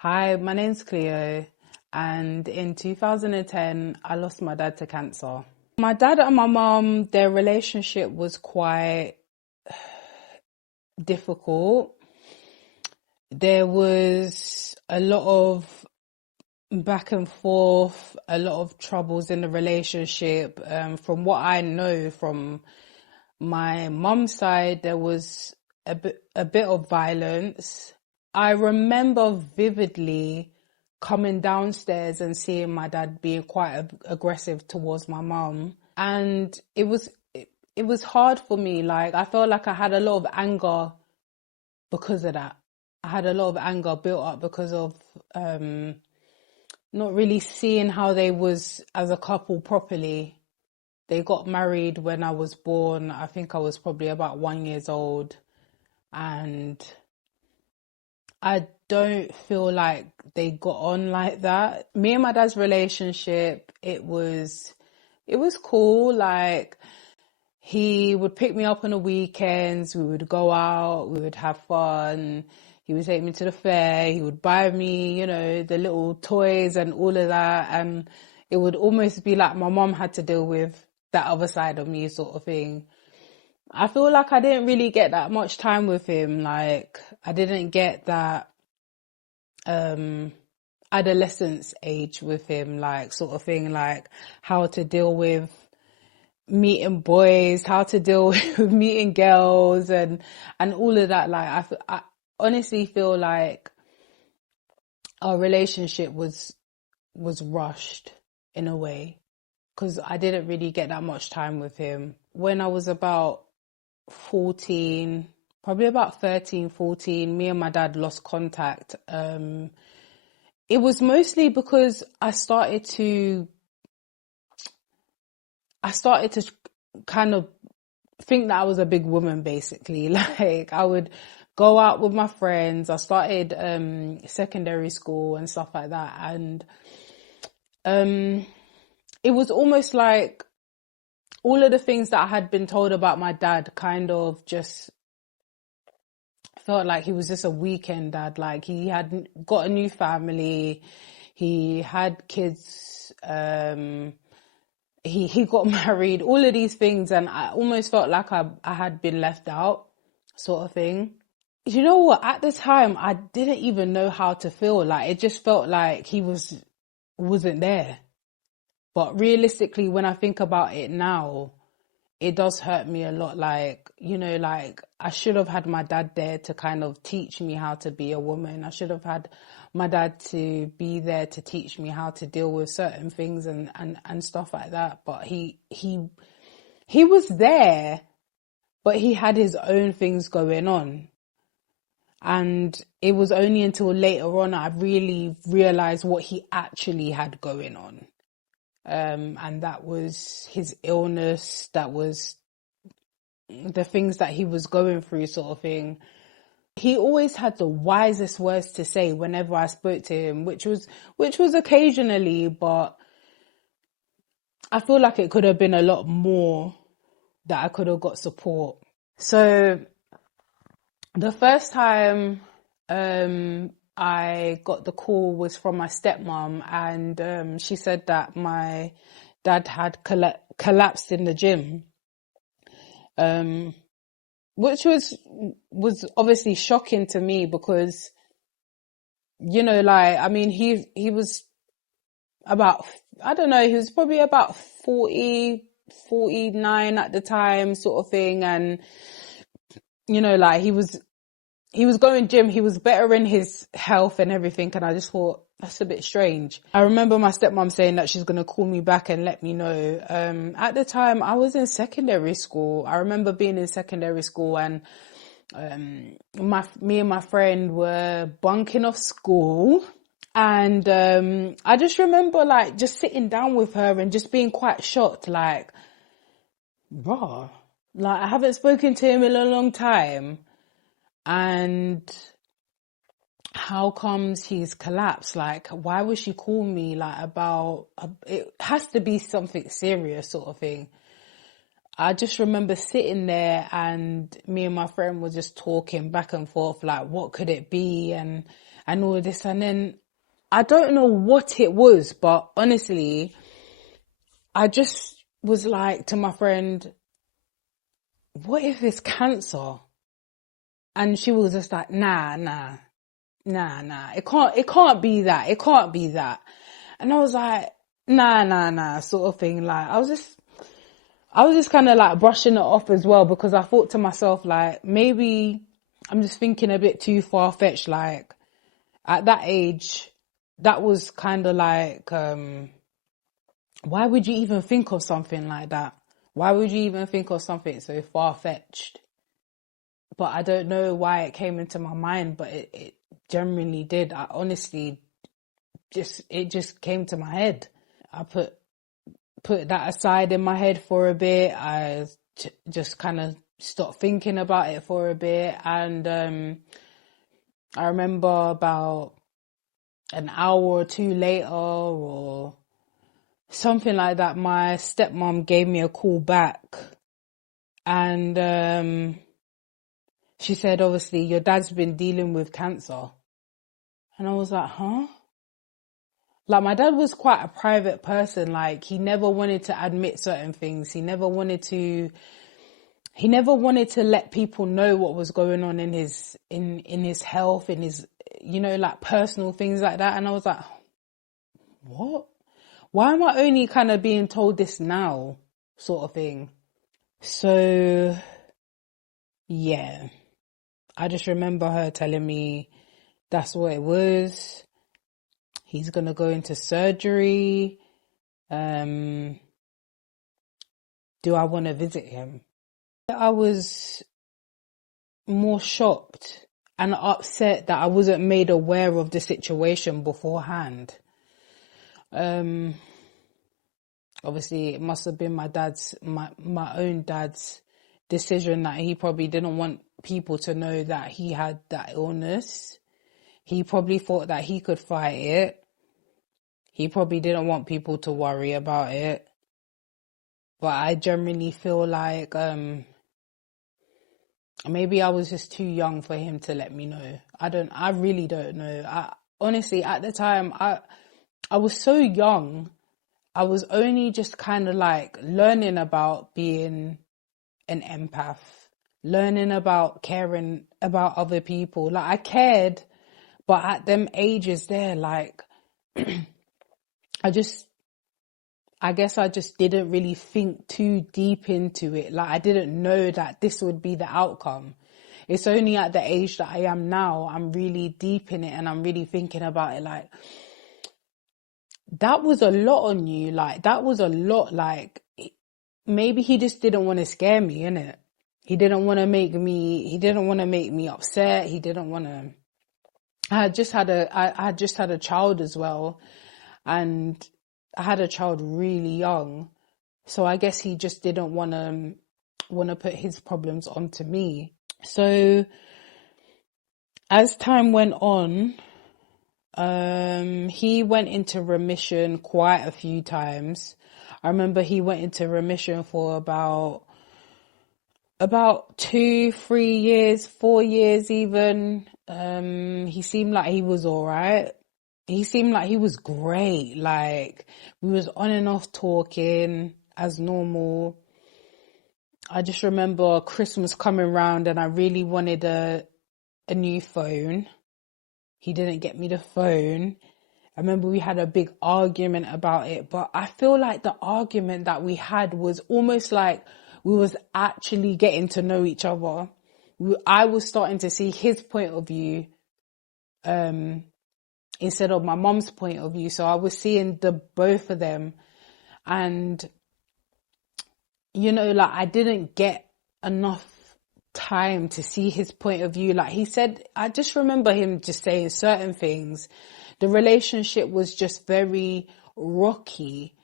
Hi, my name's Cleo, and in 2010, I lost my dad to cancer. My dad and my mum, their relationship was quite difficult. There was a lot of back and forth, a lot of troubles in the relationship. From what I know from my mum's side, there was a bit of violence. I remember vividly coming downstairs and seeing my dad being quite aggressive towards my mum, and it was hard for me. Like, I felt like I had a lot of anger because of that. I had a lot of anger built up because of not really seeing how they was as a couple properly. They got married when I was born. I think I was probably about 1 year old, and I don't feel like they got on like that. Me and my dad's relationship, it was cool. Like, he would pick me up on the weekends, we would go out, we would have fun. He would take me to the fair, he would buy me, the little toys and all of that. And it would almost be like my mom had to deal with that other side of me, sort of thing. I feel like I didn't really get that much time with him. Like, I didn't get that adolescence age with him, like, sort of thing, like how to deal with meeting boys, how to deal with meeting girls, and all of that. Like, I honestly feel like our relationship was rushed in a way, because I didn't really get that much time with him. When I was about 14, probably about 13, 14, me and my dad lost contact. It was mostly because I started to kind of think that I was a big woman, basically. Like, I would go out with my friends. I started secondary school and stuff like that, and it was almost like all of the things that I had been told about my dad kind of just felt like he was just a weekend dad. Like, he had got a new family, he had kids, he got married, all of these things, and I almost felt like I had been left out, sort of thing. You know what? At the time, I didn't even know how to feel. Like, it just felt like he wasn't there. But realistically, when I think about it now, it does hurt me a lot. Like, like, I should have had my dad there to kind of teach me how to be a woman. I should have had my dad to be there to teach me how to deal with certain things and stuff like that. But he was there, but he had his own things going on. And it was only until later on I really realized what he actually had going on. And that was his illness, that was the things that he was going through, sort of thing. He always had the wisest words to say whenever I spoke to him, which was occasionally, but I feel like it could have been a lot more, that I could have got support. So the first time I got the call was from my stepmom, and she said that my dad had collapsed in the gym, which was obviously shocking to me because, like, I mean, he was about, I don't know, he was probably about 40, 49 at the time, sort of thing. And, like, he was going gym, he was better in his health and everything, and I just thought, that's a bit strange. I remember my stepmom saying that she's going to call me back and let me know. At the time, I was in secondary school. I remember being in secondary school, and me and my friend were bunking off school, and I just remember, like, just sitting down with her and just being quite shocked, like, bruh, like, I haven't spoken to him in a long time, and how comes he's collapsed? Like, why would she call me, like, about, it has to be something serious, sort of thing. I just remember sitting there, and me and my friend were just talking back and forth, like, what could it be? And and all this. And then I don't know what it was, but honestly, I just was like to my friend, what if it's cancer? And she was just like, nah. It can't be that. It can't be that. And I was like, nah, sort of thing. Like, I was just kind of like brushing it off as well, because I thought to myself, like, maybe I'm just thinking a bit too far fetched. Like, at that age, that was kind of like, why would you even think of something like that? Why would you even think of something so far fetched? But I don't know why it came into my mind, but it generally did. I honestly it just came to my head. I put that aside in my head for a bit. I just kind of stopped thinking about it for a bit. And I remember about an hour or two later or something like that, my stepmom gave me a call back. And she said, obviously, your dad's been dealing with cancer. And I was like, huh? Like, my dad was quite a private person. Like, he never wanted to admit certain things. He never wanted to let people know what was going on in his health, in his, like personal things like that. And I was like, what? Why am I only kind of being told this now, sort of thing? So, yeah, I just remember her telling me that's what it was. He's going to go into surgery. Do I want to visit him? I was more shocked and upset that I wasn't made aware of the situation beforehand. Obviously, it must have been my own dad's decision that he probably didn't want people to know that he had that illness. He probably thought that he could fight it. He probably didn't want people to worry about it. But I generally feel like maybe I was just too young for him to let me know. I really don't know. Honestly, at the time, I was so young. I was only just kind of like learning about being an empath, learning about caring about other people. Like, I cared, but at them ages there, like, I guess I just didn't really think too deep into it. Like, I didn't know that this would be the outcome. It's only at the age that I am now, I'm really deep in it and I'm really thinking about it. Like, that was a lot on you. Like, that was a lot. Like, maybe he just didn't want to scare me, innit? He didn't want to make me upset. He didn't want to, I had just had a child as well. And I had a child really young. So I guess he just didn't want to put his problems onto me. So as time went on, he went into remission quite a few times. I remember he went into remission for about 2-3 years, 4 years even. He seemed like he was all right. He seemed like he was great. Like, we was on and off talking as normal. I just remember Christmas coming round and I really wanted a new phone. He didn't get me the phone. I remember we had a big argument about it, but I feel like the argument that we had was almost like we was actually getting to know each other. I was starting to see his point of view, instead of my mom's point of view. So I was seeing the both of them. And, like, I didn't get enough time to see his point of view. Like he said, I just remember him just saying certain things. The relationship was just very rocky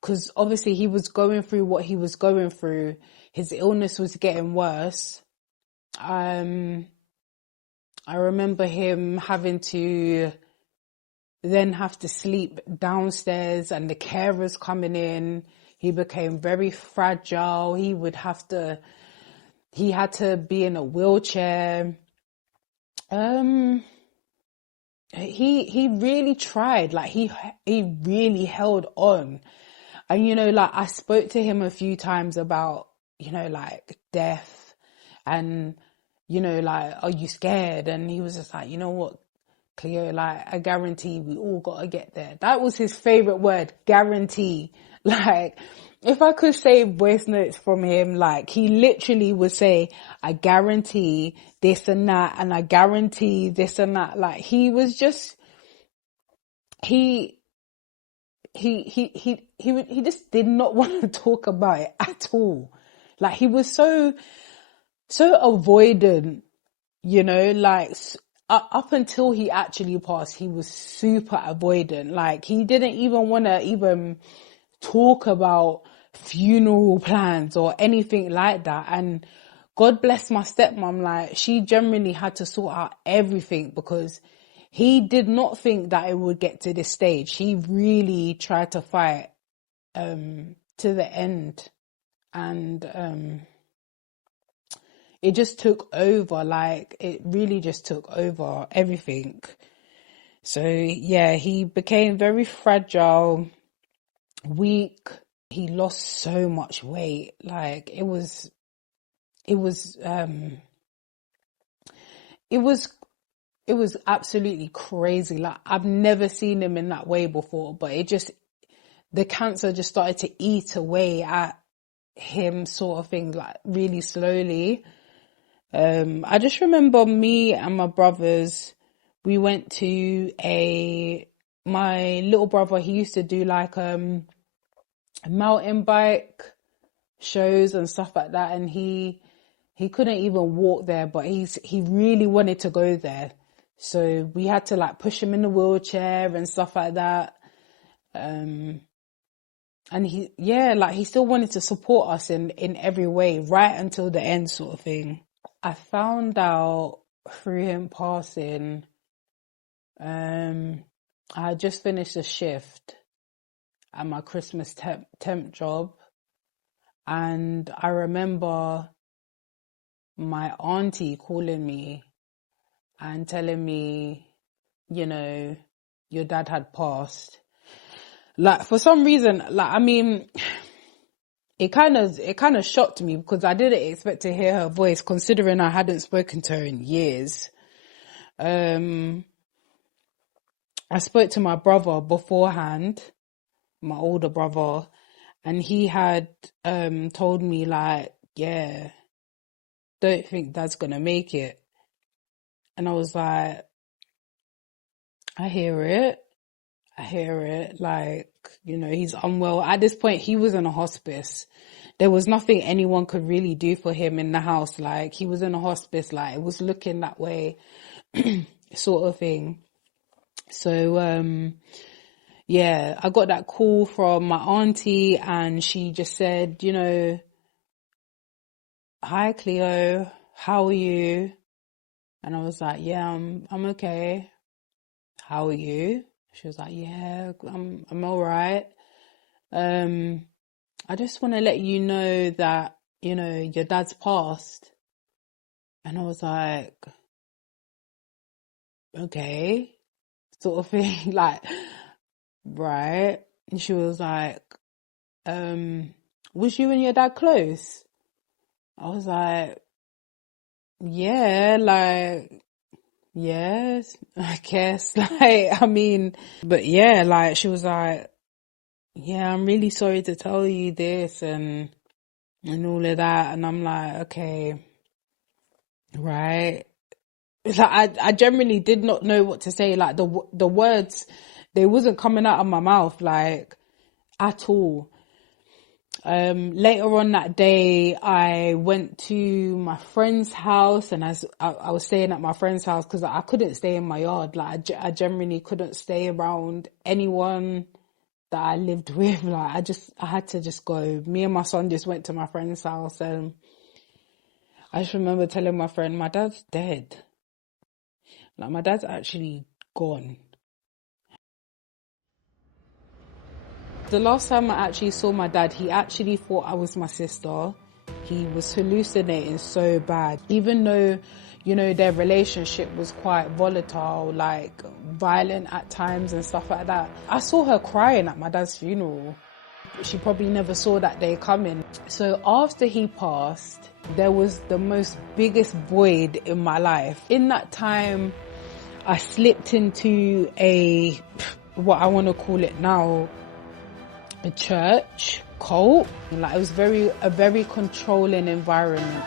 because obviously he was going through what he was going through. His illness was getting worse. I remember him having to then have to sleep downstairs and the carers coming in. He became very fragile. He had to be in a wheelchair. he really tried. Like he really held on. And, you know, like I spoke to him a few times about, you know, like death and, you know, like, are you scared? And he was just like, you know what, Cleo, like, I guarantee we all gotta get there. That was his favorite word, guarantee. Like, if I could save voice notes from him, like, he literally would say, I guarantee this and that, and I guarantee this and that. Like, he was just, he just did not want to talk about it at all. Like, he was so avoidant, you know, like up until he actually passed, he was super avoidant. Like, he didn't even want to even talk about funeral plans or anything like that. And God bless my stepmom, like, she generally had to sort out everything because he did not think that it would get to this stage. He really tried to fight to the end. And it just took over. Like, it really just took over everything. So yeah, he became very fragile, weak. He lost so much weight. Like, it was absolutely crazy. Like, I've never seen him in that way before, but the cancer just started to eat away at him, sort of thing, like really slowly. I just remember me and my brothers, we went to my little brother, he used to do like mountain bike shows and stuff like that, and he couldn't even walk there, but he really wanted to go there. So we had to like push him in the wheelchair and stuff like that. And he still wanted to support us in every way, right until the end, sort of thing. I found out through him passing, I had just finished a shift at my Christmas temp job, and I remember my auntie calling me and telling me, you know, your dad had passed. Like, for some reason, like, I mean, it kind of shocked me because I didn't expect to hear her voice, considering I hadn't spoken to her in years. I spoke to my brother beforehand, my older brother, and he had told me, like, yeah, don't think Dad's gonna make it. And I was like, I hear it, like, you know, he's unwell. At this point, he was in a hospice. There was nothing anyone could really do for him in the house. Like, he was in a hospice, like, it was looking that way, sort of thing. So, yeah, I got that call from my auntie, and she just said, you know, hi Cleo, how are you? And I was like, yeah, I'm okay. How are you? She was like, yeah, I'm all right. I just want to let you know that, you know, your dad's passed. And I was like, okay, sort of thing, like, right. And she was like, was you and your dad close? I was like, yeah, like, yes, I guess, like, I mean, but yeah, like, she was like, yeah, I'm really sorry to tell you this and all of that. And I'm like, okay, right. It's like, I generally did not know what to say. Like, the words, they wasn't coming out of my mouth, like, at all. Later on that day, I went to my friend's house, and I was staying at my friend's house because I couldn't stay in my yard. Like, I generally couldn't stay around anyone that I lived with. Like, I had to just go. Me and my son just went to my friend's house, and I just remember telling my friend, my dad's dead. Like, my dad's actually gone. The last time I actually saw my dad, he actually thought I was my sister. He was hallucinating so bad. Even though, you know, their relationship was quite volatile, like, violent at times and stuff like that. I saw her crying at my dad's funeral. She probably never saw that day coming. So after he passed, there was the most biggest void in my life. In that time, I slipped into what I want to call it now, a church cult. Like, it was a very controlling environment.